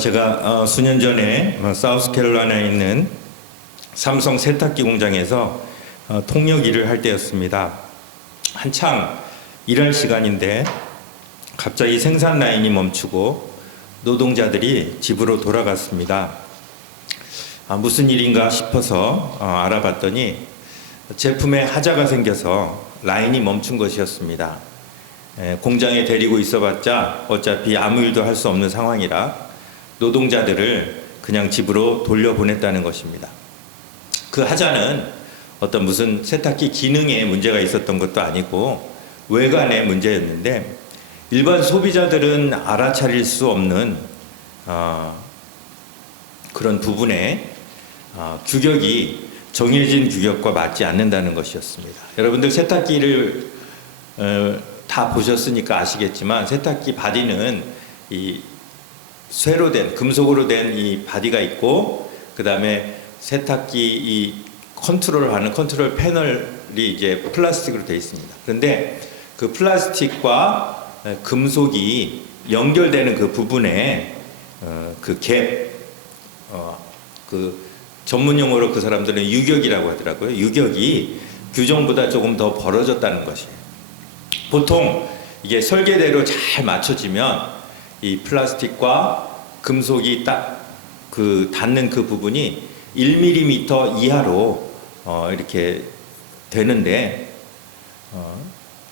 제가 수년 전에 사우스캐롤라이나에 있는 삼성 세탁기 공장에서 통역 일을 할 때였습니다. 한창 일할 시간인데 갑자기 생산 라인이 멈추고 노동자들이 집으로 돌아갔습니다. 무슨 일인가 싶어서 알아봤더니 제품에 하자가 생겨서 라인이 멈춘 것이었습니다. 공장에 데리고 있어봤자 어차피 아무 일도 할 수 없는 상황이라 노동자들을 그냥 집으로 돌려보냈다는 것입니다. 그 하자는 어떤 무슨 세탁기 기능에 문제가 있었던 것도 아니고 외관의 문제였는데 일반 소비자들은 알아차릴 수 없는 그런 부분에 규격이 정해진 규격과 맞지 않는다는 것이었습니다. 여러분들 세탁기를 다 보셨으니까 아시겠지만 세탁기 바디는 이 쇠로 된 금속으로 된 이 바디가 있고 그 다음에 세탁기 이 컨트롤하는 컨트롤 패널이 이제 플라스틱으로 되어 있습니다. 그런데 그 플라스틱과 금속이 연결되는 그 부분에 그 갭, 그 전문 용어로 그 사람들은 유격이라고 하더라고요. 유격이 규정보다 조금 더 벌어졌다는 것이에요. 보통 이게 설계대로 잘 맞춰지면 이 플라스틱과 금속이 딱 그 닿는 그 부분이 1mm 이하로 이렇게 되는데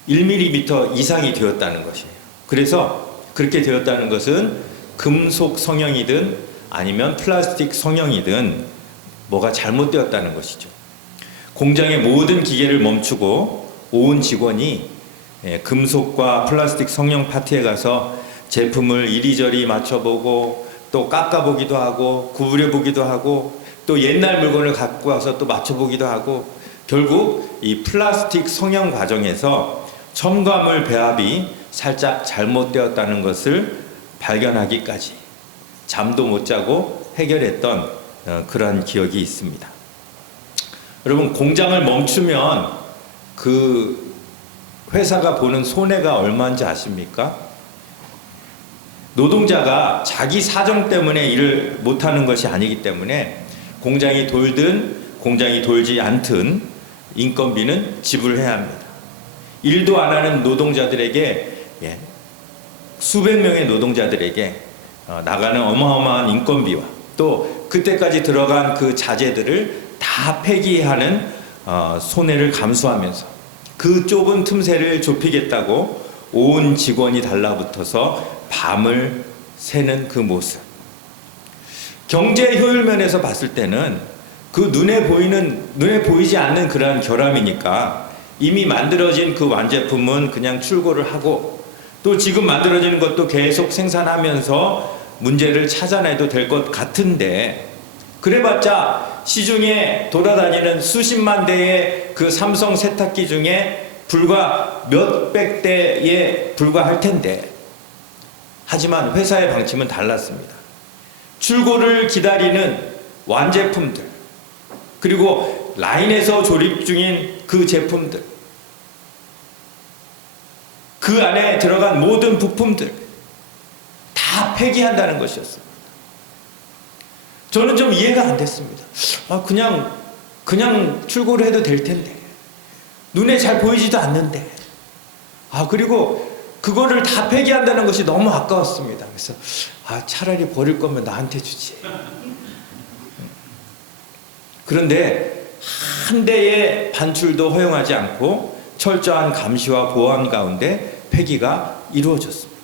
1mm 이상이 되었다는 것이에요. 그래서 그렇게 되었다는 것은 금속 성형이든 아니면 플라스틱 성형이든 뭐가 잘못되었다는 것이죠. 공장의 모든 기계를 멈추고 온 직원이 금속과 플라스틱 성형 파트에 가서 제품을 이리저리 맞춰보고 또 깎아보기도 하고 구부려보기도 하고 또 옛날 물건을 갖고 와서 또 맞춰보기도 하고 결국 이 플라스틱 성형 과정에서 첨가물 배합이 살짝 잘못되었다는 것을 발견하기까지 잠도 못 자고 해결했던 그러한 기억이 있습니다. 여러분, 공장을 멈추면 그 회사가 보는 손해가 얼마인지 아십니까? 노동자가 자기 사정 때문에 일을 못하는 것이 아니기 때문에 공장이 돌든 공장이 돌지 않든 인건비는 지불해야 합니다. 일도 안 하는 노동자들에게 수백 명의 노동자들에게 나가는 어마어마한 인건비와 또 그때까지 들어간 그 자재들을 다 폐기하는 손해를 감수하면서 그 좁은 틈새를 좁히겠다고 온 직원이 달라붙어서 밤을 새는 그 모습. 경제 효율 면에서 봤을 때는 그 눈에 보이지 않는 그러한 결함이니까 이미 만들어진 그 완제품은 그냥 출고를 하고 또 지금 만들어지는 것도 계속 생산하면서 문제를 찾아내도 될 것 같은데 그래봤자 시중에 돌아다니는 수십만 대의 그 삼성 세탁기 중에 불과 몇백 대에 불과할 텐데 하지만 회사의 방침은 달랐습니다. 출고를 기다리는 완제품들 그리고 라인에서 조립 중인 그 제품들 그 안에 들어간 모든 부품들 다 폐기한다는 것이었습니다. 저는 좀 이해가 안 됐습니다. 그냥 출고를 해도 될 텐데 눈에 잘 보이지도 않는데 그리고 그거를 다 폐기한다는 것이 너무 아까웠습니다. 그래서 차라리 버릴 거면 나한테 주지. 그런데 한 대의 반출도 허용하지 않고 철저한 감시와 보안 가운데 폐기가 이루어졌습니다.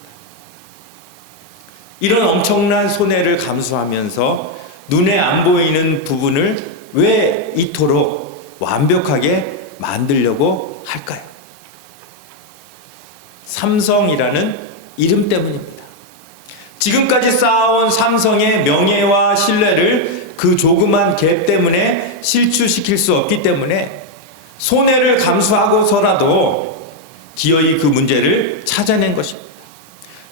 이런 엄청난 손해를 감수하면서 눈에 안 보이는 부분을 왜 이토록 완벽하게 만들려고 할까요? 삼성이라는 이름 때문입니다. 지금까지 쌓아온 삼성의 명예와 신뢰를 그 조그만 갭 때문에 실추시킬 수 없기 때문에 손해를 감수하고서라도 기어이 그 문제를 찾아낸 것입니다.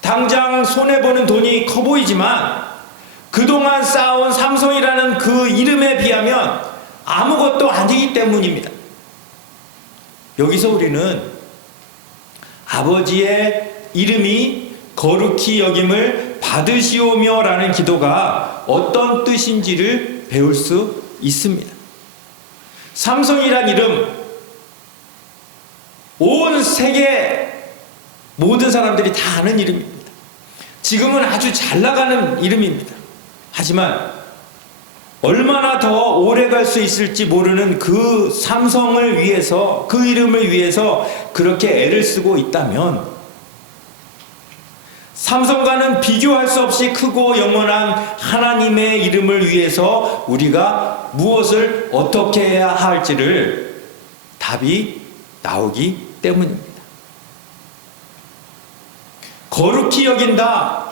당장 손해보는 돈이 커 보이지만 그동안 쌓아온 삼성이라는 그 이름에 비하면 아무것도 아니기 때문입니다. 여기서 우리는 아버지의 이름이 거룩히 여김을 받으시오며 라는 기도가 어떤 뜻인지를 배울 수 있습니다. 삼성이란 이름, 온 세계 모든 사람들이 다 아는 이름입니다. 지금은 아주 잘 나가는 이름입니다. 하지만 얼마나 더 오래 갈 수 있을지 모르는 그 삼성을 위해서, 그 이름을 위해서 그렇게 애를 쓰고 있다면 삼성과는 비교할 수 없이 크고 영원한 하나님의 이름을 위해서 우리가 무엇을 어떻게 해야 할지를 답이 나오기 때문입니다. 거룩히 여긴다.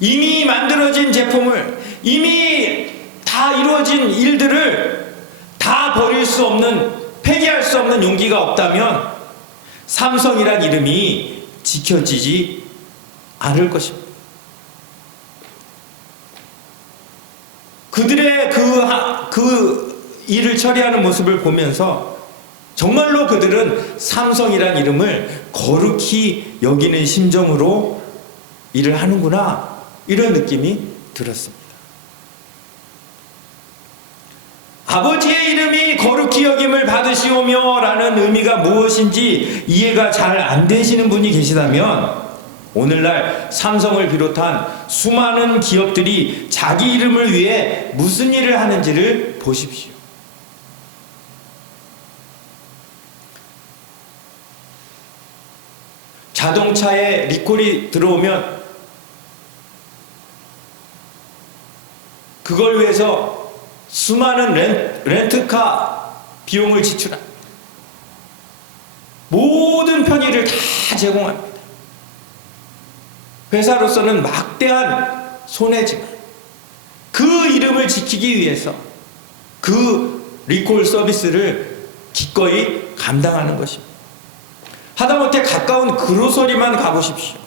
이미 만들어진 제품을, 이미 다 이루어진 일들을 다 버릴 수 없는, 폐기할 수 없는 용기가 없다면 삼성이란 이름이 지켜지지 않을 것입니다. 그들의 그 일을 처리하는 모습을 보면서 정말로 그들은 삼성이란 이름을 거룩히 여기는 심정으로 일을 하는구나, 이런 느낌이 들었습니다. 아버지의 이름이 거룩히 여김을 받으시오며 라는 의미가 무엇인지 이해가 잘 안 되시는 분이 계시다면 오늘날 삼성을 비롯한 수많은 기업들이 자기 이름을 위해 무슨 일을 하는지를 보십시오. 자동차에 리콜이 들어오면 그걸 위해서 수많은 렌트카 비용을 지출합니다. 모든 편의를 다 제공합니다. 회사로서는 막대한 손해지만 그 이름을 지키기 위해서 그 리콜 서비스를 기꺼이 감당하는 것입니다. 하다못해 가까운 그로서리만 가보십시오.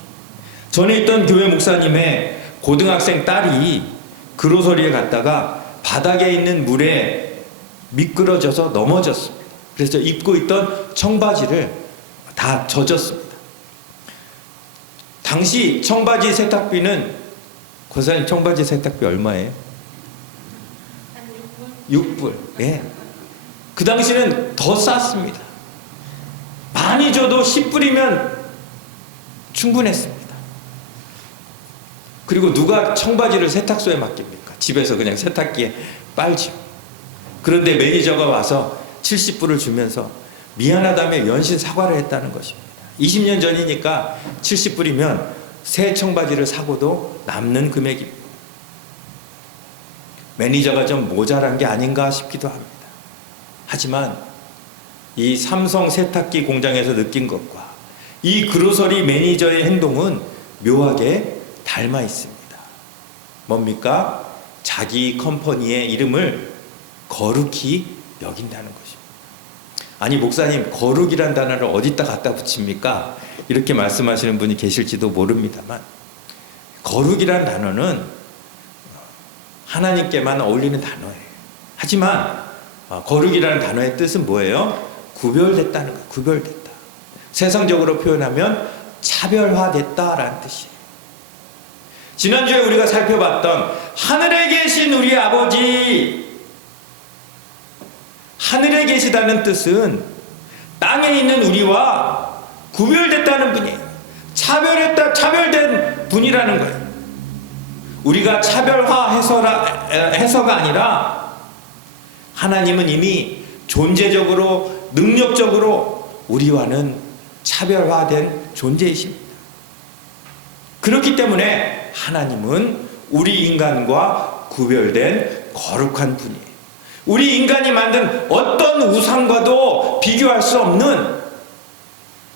전에 있던 교회 목사님의 고등학생 딸이 그로서리에 갔다가 바닥에 있는 물에 미끄러져서 넘어졌습니다. 그래서 입고 있던 청바지를 다 젖었습니다. 당시 청바지 세탁비는, 권사님 청바지 세탁비 얼마예요? 6불. 예. 그 당시는 더 쌌습니다. 많이 줘도 10불이면 충분했습니다. 그리고 누가 청바지를 세탁소에 맡깁니까? 집에서 그냥 세탁기에 빨죠. 그런데 매니저가 와서 70불을 주면서 미안하다며 연신 사과를 했다는 것입니다. 20년 전이니까 70불이면 새 청바지를 사고도 남는 금액입니다. 매니저가 좀 모자란 게 아닌가 싶기도 합니다. 하지만 이 삼성 세탁기 공장에서 느낀 것과 이 그로서리 매니저의 행동은 묘하게 닮아 있습니다. 뭡니까? 자기 컴퍼니의 이름을 거룩히 여긴다는 것입니다. 아니 목사님, 거룩이란 단어를 어디다 갖다 붙입니까? 이렇게 말씀하시는 분이 계실지도 모릅니다만, 거룩이란 단어는 하나님께만 어울리는 단어예요. 하지만 거룩이라는 단어의 뜻은 뭐예요? 구별됐다는 거예요. 구별됐다. 세상적으로 표현하면 차별화됐다라는 뜻이에요. 지난주에 우리가 살펴봤던 하늘에 계신 우리 아버지, 하늘에 계시다는 뜻은 땅에 있는 우리와 구별됐다는 분이에요. 차별된 분이라는 거예요. 우리가 차별화해서가 아니라 하나님은 이미 존재적으로, 능력적으로 우리와는 차별화된 존재이십니다. 그렇기 때문에 하나님은 우리 인간과 구별된 거룩한 분이에요. 우리 인간이 만든 어떤 우상과도 비교할 수 없는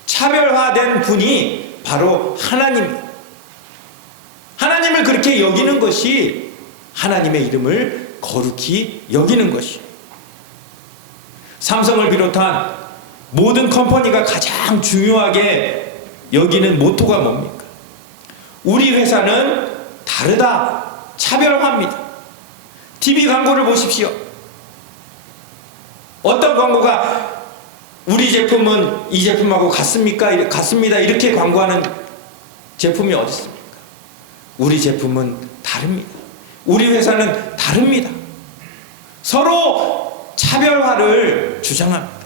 차별화된 분이 바로 하나님이에요. 하나님을 그렇게 여기는 것이 하나님의 이름을 거룩히 여기는 것이에요. 삼성을 비롯한 모든 컴퍼니가 가장 중요하게 여기는 모토가 뭡니까? 우리 회사는 다르다, 차별화입니다. TV 광고를 보십시오. 어떤 광고가 우리 제품은 이 제품하고 같습니까? 같습니다. 이렇게 광고하는 제품이 어디 있습니까? 우리 제품은 다릅니다. 우리 회사는 다릅니다. 서로 차별화를 주장합니다.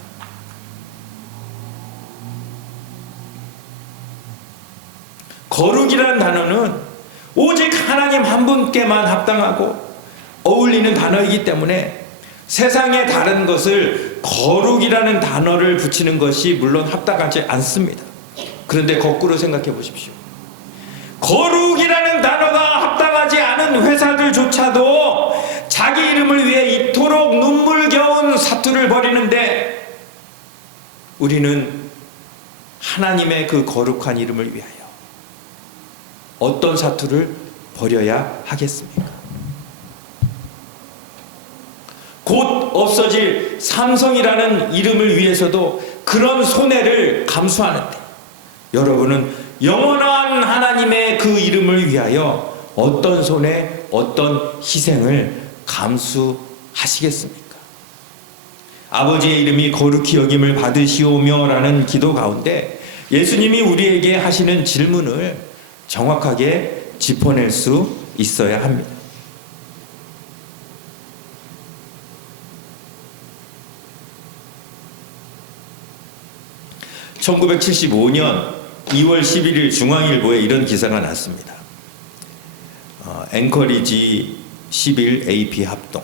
거룩이라는 단어는 오직 하나님 한 분께만 합당하고 어울리는 단어이기 때문에 세상의 다른 것을 거룩이라는 단어를 붙이는 것이 물론 합당하지 않습니다. 그런데 거꾸로 생각해 보십시오. 거룩이라는 단어가 합당하지 않은 회사들조차도 자기 이름을 위해 이토록 눈물겨운 사투를 벌이는데 우리는 하나님의 그 거룩한 이름을 위하여 어떤 사투를 벌여야 하겠습니까? 곧 없어질 삼성이라는 이름을 위해서도 그런 손해를 감수하는데 여러분은 영원한 하나님의 그 이름을 위하여 어떤 손해, 어떤 희생을 감수하시겠습니까? 아버지의 이름이 거룩히 여김을 받으시오며 라는 기도 가운데 예수님이 우리에게 하시는 질문을 정확하게 짚어낼 수 있어야 합니다. (1975년 2월 11일) 중앙일보에 이런 기사가 났습니다. 앵커리지 11 AP 합동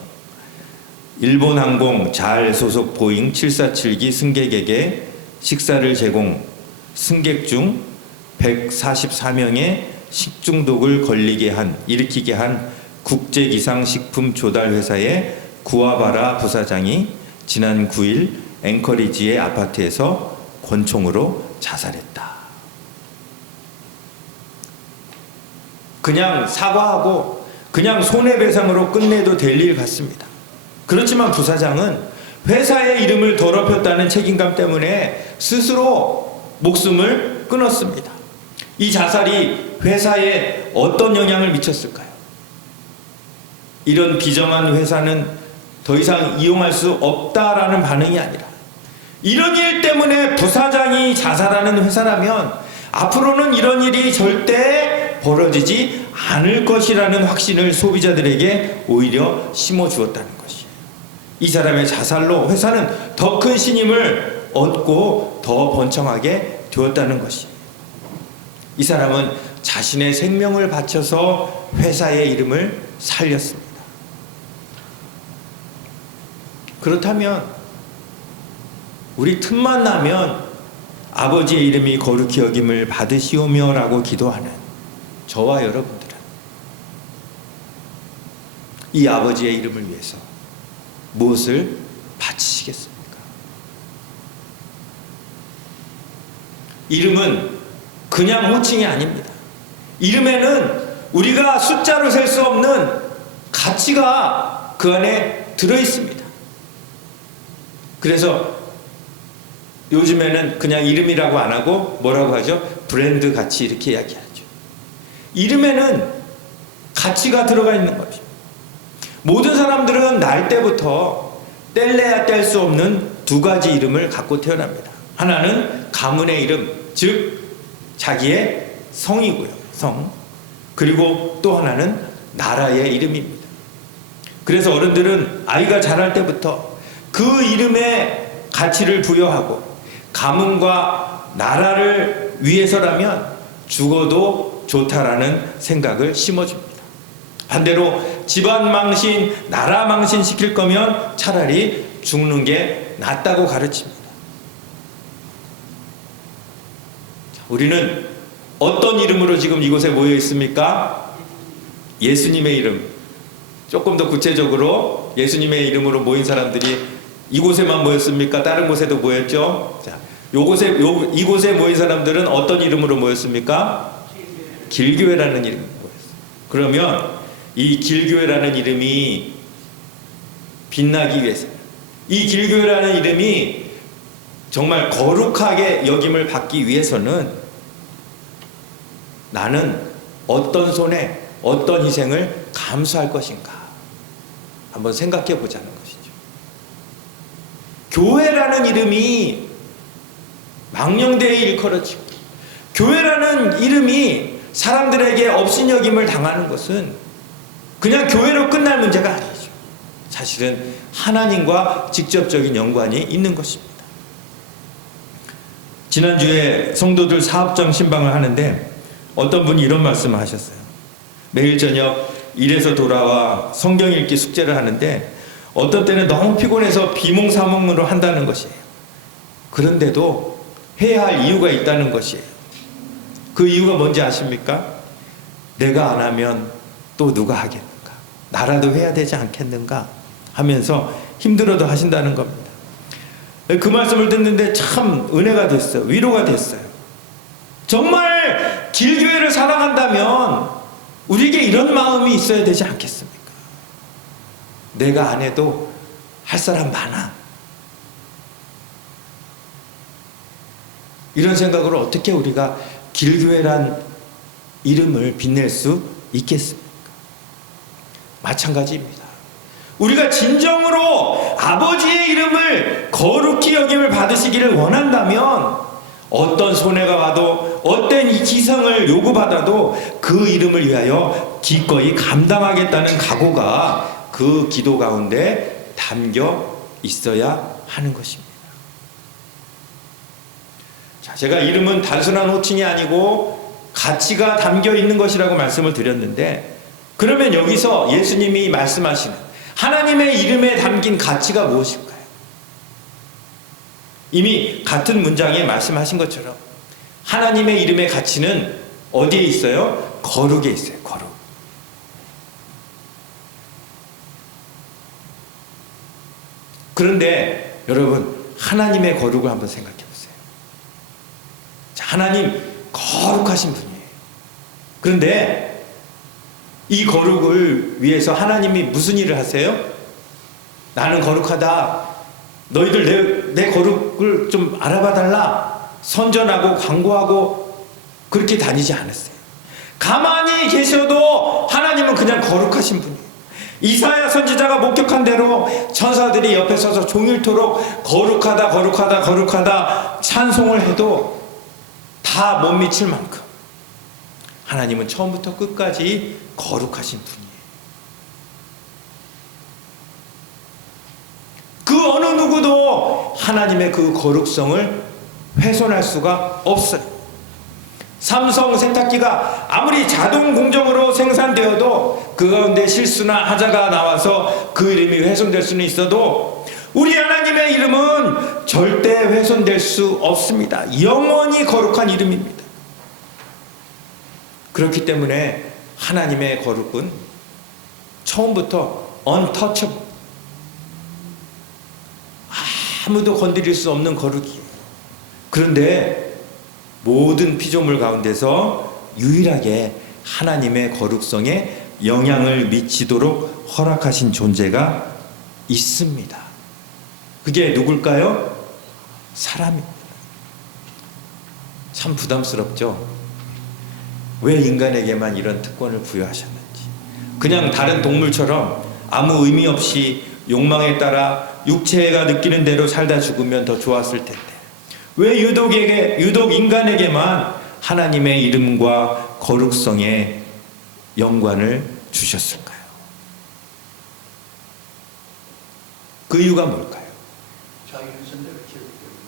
일본 항공 잘 소속 보잉 747기 승객에게 식사를 제공 승객 중 144명의 식중독을 일으키게 한 국제기상식품 조달회사의 구아바라 부사장이 지난 9일 앵커리지의 아파트에서 권총으로 자살했다. 그냥 사과하고 그냥 손해배상으로 끝내도 될 일 같습니다. 그렇지만 부사장은 회사의 이름을 더럽혔다는 책임감 때문에 스스로 목숨을 끊었습니다. 이 자살이 회사에 어떤 영향을 미쳤을까요? 이런 비정한 회사는 더 이상 이용할 수 없다라는 반응이 아니라 이런 일 때문에 부사장이 자살하는 회사라면 앞으로는 이런 일이 절대 벌어지지 않을 것이라는 확신을 소비자들에게 오히려 심어주었다는 것이에요. 이 사람의 자살로 회사는 더 큰 신임을 얻고 더 번창하게 되었다는 것이에요. 이 사람은 자신의 생명을 바쳐서 회사의 이름을 살렸습니다. 그렇다면 우리 틈만 나면 아버지의 이름이 거룩히 여김을 받으시오며 라고 기도하는 저와 여러분들은 이 아버지의 이름을 위해서 무엇을 바치시겠습니까? 이름은 그냥 호칭이 아닙니다. 이름에는 우리가 숫자로 셀 수 없는 가치가 그 안에 들어있습니다. 그래서 요즘에는 그냥 이름이라고 안 하고 뭐라고 하죠? 브랜드 가치 이렇게 이야기하죠. 이름에는 가치가 들어가 있는 거죠. 모든 사람들은 날 때부터 뗄래야 뗄 수 없는 두 가지 이름을 갖고 태어납니다. 하나는 가문의 이름, 즉 자기의 성이고요. 성. 그리고 또 하나는 나라의 이름입니다. 그래서 어른들은 아이가 자랄 때부터 그 이름에 가치를 부여하고 가문과 나라를 위해서라면 죽어도 좋다라는 생각을 심어줍니다. 반대로 집안 망신, 나라 망신 시킬 거면 차라리 죽는 게 낫다고 가르칩니다. 우리는 어떤 이름으로 지금 이곳에 모여 있습니까? 예수님의 이름. 조금 더 구체적으로 예수님의 이름으로 모인 사람들이 이곳에만 모였습니까? 다른 곳에도 모였죠? 자, 이곳에 모인 사람들은 어떤 이름으로 모였습니까? 길교회라는 이름으로 모였어요. 그러면 이 길교회라는 이름이 빛나기 위해서, 이 길교회라는 이름이 정말 거룩하게 여김을 받기 위해서는 나는 어떤 손해, 어떤 희생을 감수할 것인가 한번 생각해 보자는 것이죠. 교회라는 이름이 망령되이 일컬어지고 교회라는 이름이 사람들에게 업신여김을 당하는 것은 그냥 교회로 끝날 문제가 아니죠. 사실은 하나님과 직접적인 연관이 있는 것입니다. 지난주에 성도들 사업장 신방을 하는데 어떤 분이 이런 말씀을 하셨어요. 매일 저녁 일에서 돌아와 성경 읽기 숙제를 하는데 어떤 때는 너무 피곤해서 비몽사몽으로 한다는 것이에요. 그런데도 해야 할 이유가 있다는 것이에요. 그 이유가 뭔지 아십니까? 내가 안 하면 또 누가 하겠는가? 나라도 해야 되지 않겠는가? 하면서 힘들어도 하신다는 겁니다. 그 말씀을 듣는데 참 은혜가 됐어요. 위로가 됐어요. 정말 길교회를 사랑한다면 우리에게 이런 마음이 있어야 되지 않겠습니까? 내가 안 해도 할 사람 많아. 이런 생각으로 어떻게 우리가 길교회란 이름을 빛낼 수 있겠습니까? 마찬가지입니다. 우리가 진정으로 아버지의 이름을 거룩히 여김을 받으시기를 원한다면 어떤 손해가 와도 어떤 이 기성을 요구받아도 그 이름을 위하여 기꺼이 감당하겠다는 각오가 그 기도 가운데 담겨 있어야 하는 것입니다. 자, 제가 이름은 단순한 호칭이 아니고 가치가 담겨 있는 것이라고 말씀을 드렸는데, 그러면 여기서 예수님이 말씀하시는 하나님의 이름에 담긴 가치가 무엇일까요? 이미 같은 문장에 말씀하신 것처럼 하나님의 이름의 가치는 어디에 있어요? 거룩에 있어요. 거룩. 그런데 여러분, 하나님의 거룩을 한번 생각해 보세요. 자, 하나님 거룩하신 분이에요. 그런데 이 거룩을 위해서 하나님이 무슨 일을 하세요? 나는 거룩하다. 너희들 내 거룩을 좀 알아봐 달라. 선전하고 광고하고 그렇게 다니지 않았어요. 가만히 계셔도 하나님은 그냥 거룩하신 분이에요. 이사야 선지자가 목격한 대로 천사들이 옆에 서서 종일토록 거룩하다 거룩하다 거룩하다 찬송을 해도 다 못 미칠 만큼 하나님은 처음부터 끝까지 거룩하신 분이에요. 그 어느 누구도 하나님의 그 거룩성을 훼손할 수가 없어요. 삼성 세탁기가 아무리 자동 공정으로 생산되어도 그 가운데 실수나 하자가 나와서 그 이름이 훼손될 수는 있어도 우리 하나님의 이름은 절대 훼손될 수 없습니다. 영원히 거룩한 이름입니다. 그렇기 때문에 하나님의 거룩은 처음부터 untouchable, 아무도 건드릴 수 없는 거룩이에요. 그런데 모든 피조물 가운데서 유일하게 하나님의 거룩성에 영향을 미치도록 허락하신 존재가 있습니다. 그게 누굴까요? 사람입니다. 참 부담스럽죠? 왜 인간에게만 이런 특권을 부여하셨는지. 그냥 다른 동물처럼 아무 의미 없이 욕망에 따라 육체가 느끼는 대로 살다 죽으면 더 좋았을 텐데 왜 유독 인간에게만 하나님의 이름과 거룩성에 영광을 주셨을까요? 그 이유가 뭘까요? 자기는 선대를 키우기 때문에.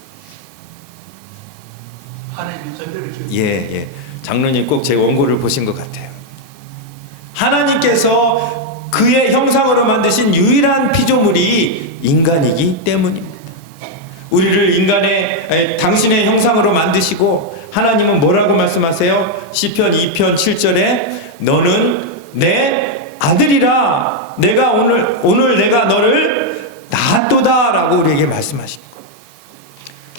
하나님은 선대를 키우기 때문에. 예. 장로님 꼭 제 원고를 보신 것 같아요. 하나님께서 그의 형상으로 만드신 유일한 피조물이 인간이기 때문입니다. 우리를 당신의 형상으로 만드시고 하나님은 뭐라고 말씀하세요? 시편 2편 7절에 너는 내 아들이라 내가 오늘 내가 너를 낳았도다 라고 우리에게 말씀하십니다.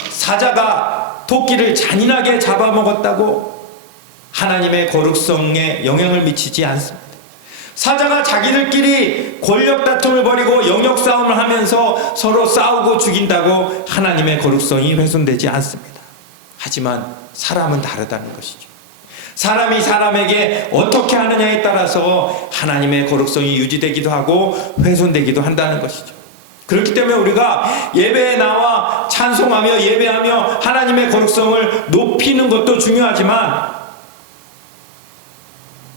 사자가 토끼를 잔인하게 잡아먹었다고 하나님의 거룩성에 영향을 미치지 않습니다. 사자가 자기들끼리 권력 다툼을 벌이고 영역 싸움을 하면서 서로 싸우고 죽인다고 하나님의 거룩성이 훼손되지 않습니다. 하지만 사람은 다르다는 것이죠. 사람이 사람에게 어떻게 하느냐에 따라서 하나님의 거룩성이 유지되기도 하고 훼손되기도 한다는 것이죠. 그렇기 때문에 우리가 예배에 나와 찬송하며 예배하며 하나님의 거룩성을 높이는 것도 중요하지만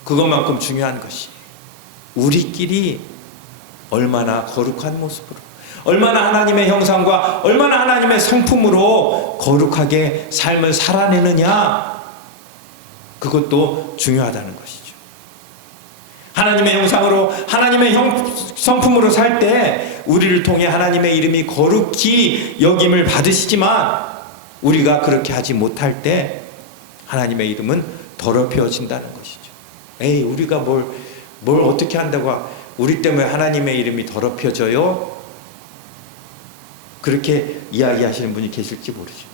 그것만큼 중요한 것이 우리끼리 얼마나 거룩한 모습으로, 얼마나 하나님의 형상과 얼마나 하나님의 성품으로 거룩하게 삶을 살아내느냐, 그것도 중요하다는 것이죠. 하나님의 형상으로 하나님의 성품으로 살 때 우리를 통해 하나님의 이름이 거룩히 여김을 받으시지만 우리가 그렇게 하지 못할 때 하나님의 이름은 더럽혀진다는 것이죠. 에이, 우리가 뭘 어떻게 한다고 우리 때문에 하나님의 이름이 더럽혀져요? 그렇게 이야기하시는 분이 계실지 모르죠.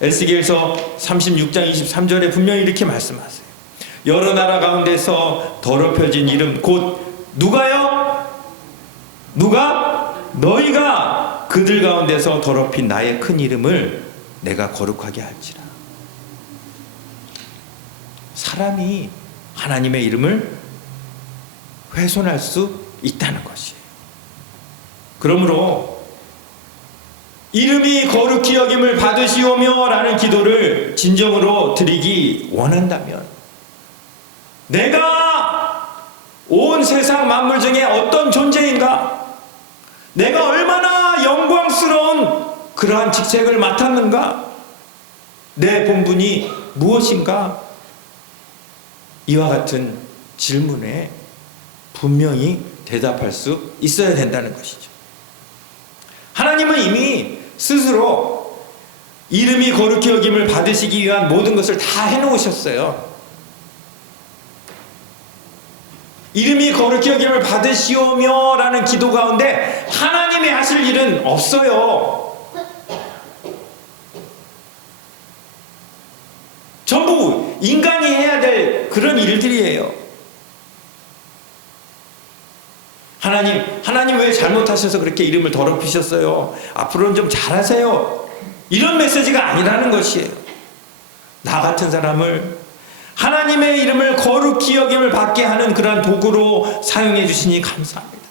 에스겔서 36장 23절에 분명히 이렇게 말씀하세요. 여러 나라 가운데서 더럽혀진 이름 곧 누가요? 누가? 너희가 그들 가운데서 더럽힌 나의 큰 이름을 내가 거룩하게 할지라. 사람이 하나님의 이름을 훼손할 수 있다는 것이에요. 그러므로 이름이 거룩히 여김을 받으시오며 라는 기도를 진정으로 드리기 원한다면 내가 온 세상 만물 중에 어떤 존재인가? 내가 얼마나 영광스러운 그러한 직책을 맡았는가? 내 본분이 무엇인가? 이와 같은 질문에 분명히 대답할 수 있어야 된다는 것이죠. 하나님은 이미 스스로 이름이 거룩히 여김을 받으시기 위한 모든 것을 다 해놓으셨어요. 이름이 거룩히 여김을 받으시오며 라는 기도 가운데 하나님이 하실 일은 없어요. 전부 인간이 해야 될 그런 일들이에요. 하나님 왜 잘못하셔서 그렇게 이름을 더럽히셨어요? 앞으로는 좀 잘하세요. 이런 메시지가 아니라는 것이에요. 나 같은 사람을 하나님의 이름을 거룩히 여김을 받게 하는 그러한 도구로 사용해 주시니 감사합니다.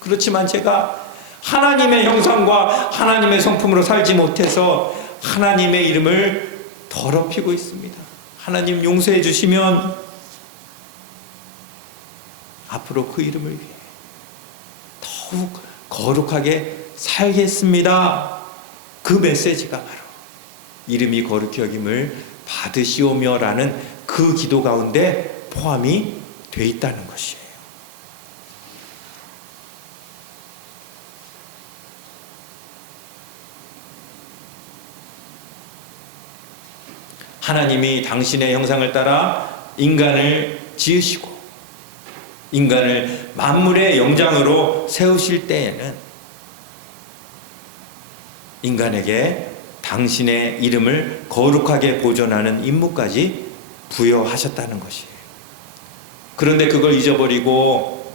그렇지만 제가 하나님의 형상과 하나님의 성품으로 살지 못해서 하나님의 이름을 더럽히고 있습니다. 하나님 용서해 주시면 앞으로 그 이름을 위해 더욱 거룩하게 살겠습니다. 그 메시지가 바로 이름이 거룩히 여김을 받으시오며 라는 그 기도 가운데 포함이 되어 있다는 것이에요. 하나님이 당신의 형상을 따라 인간을 지으시고 인간을 만물의 영장으로 세우실 때에는 인간에게 당신의 이름을 거룩하게 보존하는 임무까지 부여하셨다는 것이에요. 그런데 그걸 잊어버리고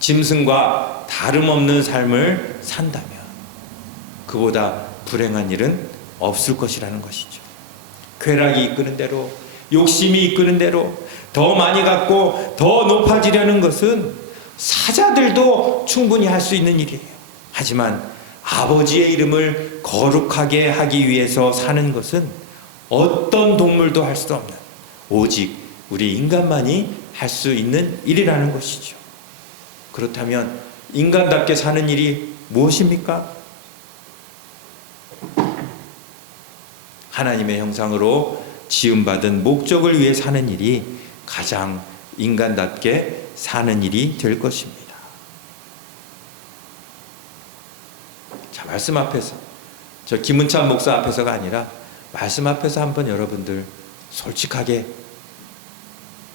짐승과 다름없는 삶을 산다면 그보다 불행한 일은 없을 것이라는 것이죠. 쾌락이 이끄는 대로, 욕심이 이끄는 대로 더 많이 갖고 더 높아지려는 것은 사자들도 충분히 할 수 있는 일이에요. 하지만 아버지의 이름을 거룩하게 하기 위해서 사는 것은 어떤 동물도 할 수 없는, 오직 우리 인간만이 할 수 있는 일이라는 것이죠. 그렇다면 인간답게 사는 일이 무엇입니까? 하나님의 형상으로 지음받은 목적을 위해 사는 일이 가장 인간답게 사는 일이 될 것입니다. 자, 말씀 앞에서, 저 김은찬 목사 앞에서가 아니라 말씀 앞에서 한번 여러분들 솔직하게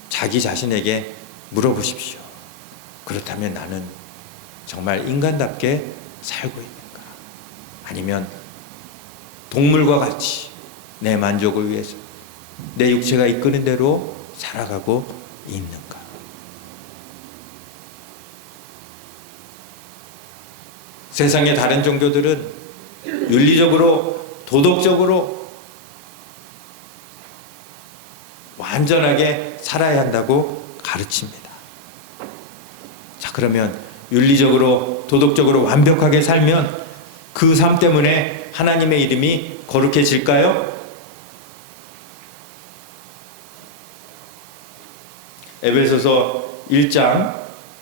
자기 자신에게 물어보십시오. 그렇다면 나는 정말 인간답게 살고 있는가? 아니면 동물과 같이 내 만족을 위해서 내 육체가 이끄는 대로 살아가고 있는가? 세상의 다른 종교들은 윤리적으로, 도덕적으로 완전하게 살아야 한다고 가르칩니다. 자, 그러면 윤리적으로 도덕적으로 완벽하게 살면 그 삶 때문에 하나님의 이름이 거룩해질까요? 에베소서 1장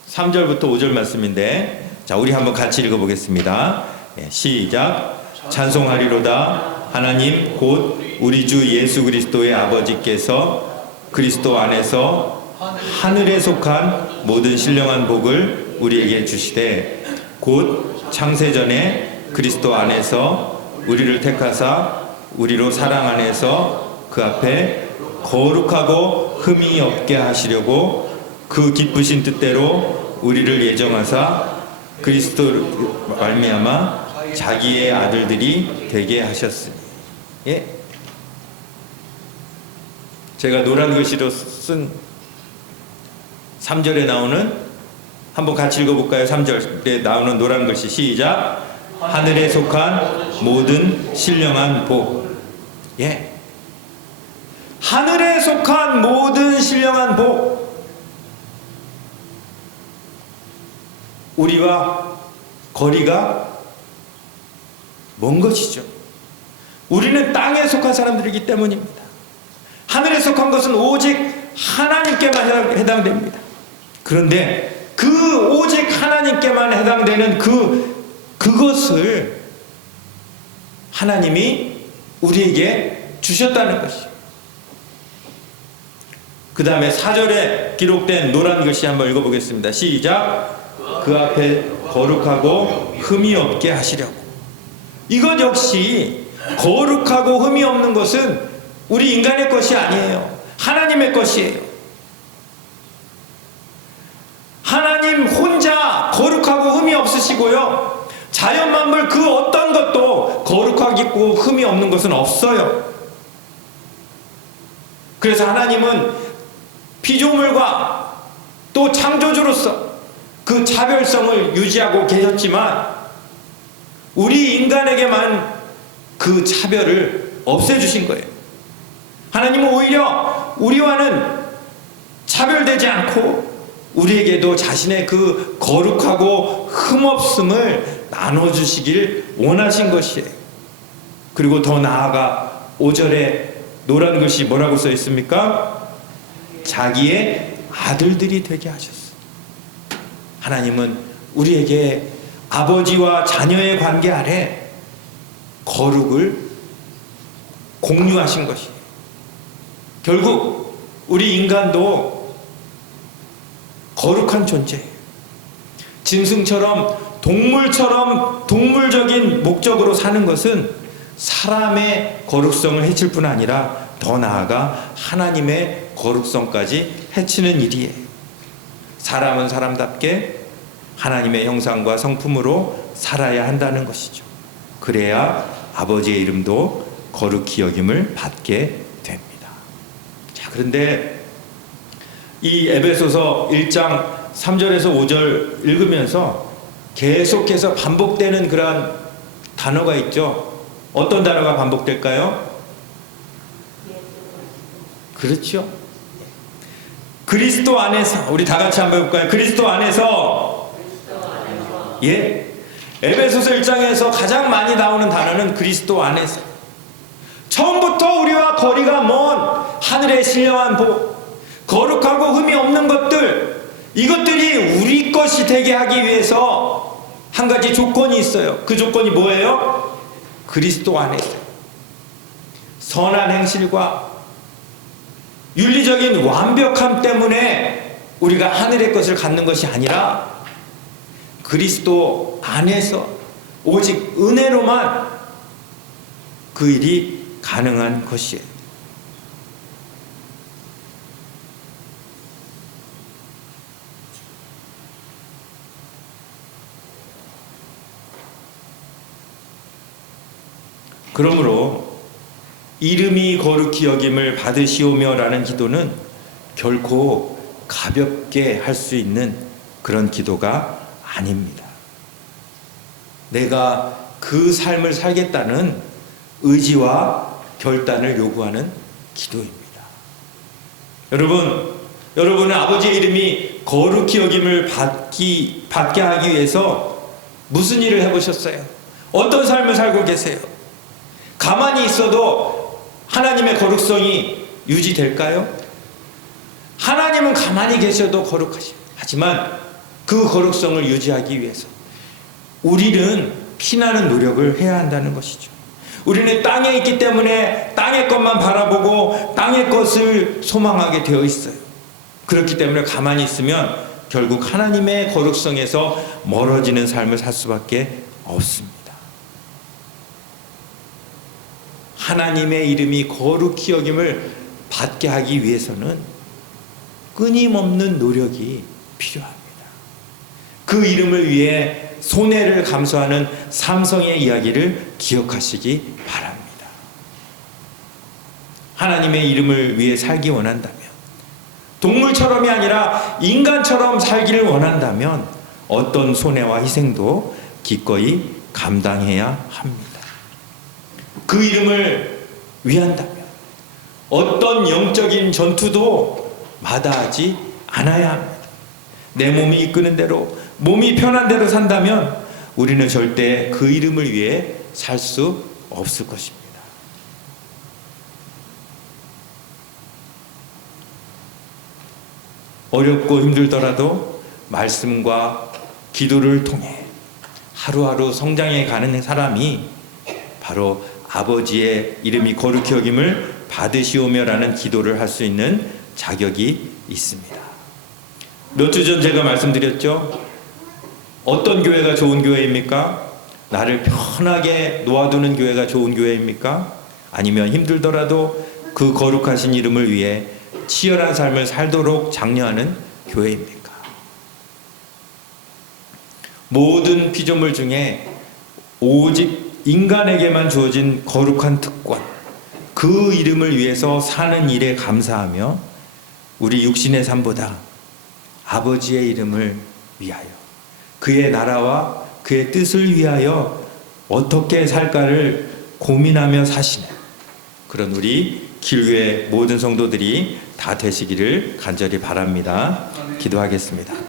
3절부터 5절 말씀인데, 자, 우리 한번 같이 읽어보겠습니다. 시작. 찬송하리로다. 하나님 곧 우리 주 예수 그리스도의 아버지께서 그리스도 안에서 하늘에 속한 모든 신령한 복을 우리에게 주시되, 곧 창세전에 그리스도 안에서 우리를 택하사 우리로 사랑 안에서 그 앞에 거룩하고 흠이 없게 하시려고 그 기쁘신 뜻대로 우리를 예정하사 그리스도 말미암아 자기의 아들들이 되게 하셨으니. 예? 제가 노란 글씨로 쓴 3절에 나오는, 한번 같이 읽어볼까요? 3절에 나오는 노란 글씨 시작. 하늘에 속한 모든 신령한 복. 예. 하늘에 속한 모든 신령한 복. 우리와 거리가 먼 것이죠. 우리는 땅에 속한 사람들이기 때문입니다. 하늘에 속한 것은 오직 하나님께만 해당됩니다. 그런데 그 오직 하나님께만 해당되는 그것을 하나님이 우리에게 주셨다는 것이죠. 그 다음에 4절에 기록된 노란 글씨 한번 읽어보겠습니다. 시작. 그 앞에 거룩하고 흠이 없게 하시려고. 이것 역시 거룩하고 흠이 없는 것은 우리 인간의 것이 아니에요. 하나님의 것이에요. 하나님 혼자 거룩하고 흠이 없으시고요, 자연 만물 그 어떤 것도 거룩하고 흠이 없는 것은 없어요. 그래서 하나님은 피조물과 또 창조주로서 그 차별성을 유지하고 계셨지만 우리 인간에게만 그 차별을 없애주신 거예요. 하나님은 오히려 우리와는 차별되지 않고 우리에게도 자신의 그 거룩하고 흠없음을 나눠주시길 원하신 것이에요. 그리고 더 나아가 5절에 노란 글씨 뭐라고 써 있습니까? 자기의 아들들이 되게 하셨어요. 하나님은 우리에게 아버지와 자녀의 관계 아래 거룩을 공유하신 것이에요. 결국 우리 인간도 거룩한 존재예요. 짐승처럼 동물처럼 동물적인 목적으로 사는 것은 사람의 거룩성을 해칠 뿐 아니라 더 나아가 하나님의 거룩성까지 해치는 일이에요. 사람은 사람답게 하나님의 형상과 성품으로 살아야 한다는 것이죠. 그래야 아버지의 이름도 거룩히 여김을 받게 됩니다. 자, 그런데 이 에베소서 1장 3절에서 5절 읽으면서 계속해서 반복되는 그러한 단어가 있죠. 어떤 단어가 반복될까요? 그렇죠. 그리스도 안에서, 우리 다 같이 한번 해볼까요? 그리스도 안에서. 예. 에베소서 1장에서 가장 많이 나오는 단어는 그리스도 안에서. 처음부터 우리와 거리가 먼 하늘의 신령한 복, 거룩하고 흠이 없는 것들, 이것들이 우리 것이 되게 하기 위해서 한 가지 조건이 있어요. 그 조건이 뭐예요? 그리스도 안에서 선한 행실과 윤리적인 완벽함 때문에 우리가 하늘의 것을 갖는 것이 아니라 그리스도 안에서 오직 은혜로만 그 일이 가능한 것이에요. 그러므로 이름이 거룩히 여김을 받으시오며 라는 기도는 결코 가볍게 할 수 있는 그런 기도가 아닙니다. 내가 그 삶을 살겠다는 의지와 결단을 요구하는 기도입니다. 여러분은 아버지의 이름이 거룩히 여김을 받게 하기 위해서 무슨 일을 해보셨어요? 어떤 삶을 살고 계세요? 가만히 있어도 하나님의 거룩성이 유지될까요? 하나님은 가만히 계셔도 거룩하십니다. 하지만 그 거룩성을 유지하기 위해서 우리는 피나는 노력을 해야 한다는 것이죠. 우리는 땅에 있기 때문에 땅의 것만 바라보고 땅의 것을 소망하게 되어 있어요. 그렇기 때문에 가만히 있으면 결국 하나님의 거룩성에서 멀어지는 삶을 살 수밖에 없습니다. 하나님의 이름이 거룩히 여김을 받게 하기 위해서는 끊임없는 노력이 필요합니다. 그 이름을 위해 손해를 감수하는 삼성의 이야기를 기억하시기 바랍니다. 하나님의 이름을 위해 살기 원한다면, 동물처럼이 아니라 인간처럼 살기를 원한다면 어떤 손해와 희생도 기꺼이 감당해야 합니다. 그 이름을 위한다면 어떤 영적인 전투도 마다하지 않아야 합니다. 내 몸이 이끄는 대로, 몸이 편한 대로 산다면 우리는 절대 그 이름을 위해 살 수 없을 것입니다. 어렵고 힘들더라도 말씀과 기도를 통해 하루하루 성장해 가는 사람이 바로 아버지의 이름이 거룩히 여김을 받으시오며라는 기도를 할 수 있는 자격이 있습니다. 몇 주 전 제가 말씀드렸죠. 어떤 교회가 좋은 교회입니까? 나를 편하게 놓아두는 교회가 좋은 교회입니까? 아니면 힘들더라도 그 거룩하신 이름을 위해 치열한 삶을 살도록 장려하는 교회입니까? 모든 피조물 중에 오직 인간에게만 주어진 거룩한 특권, 그 이름을 위해서 사는 일에 감사하며 우리 육신의 삶보다 아버지의 이름을 위하여, 그의 나라와 그의 뜻을 위하여 어떻게 살까를 고민하며 사시는 그런 우리 길교의 모든 성도들이 다 되시기를 간절히 바랍니다. 기도하겠습니다.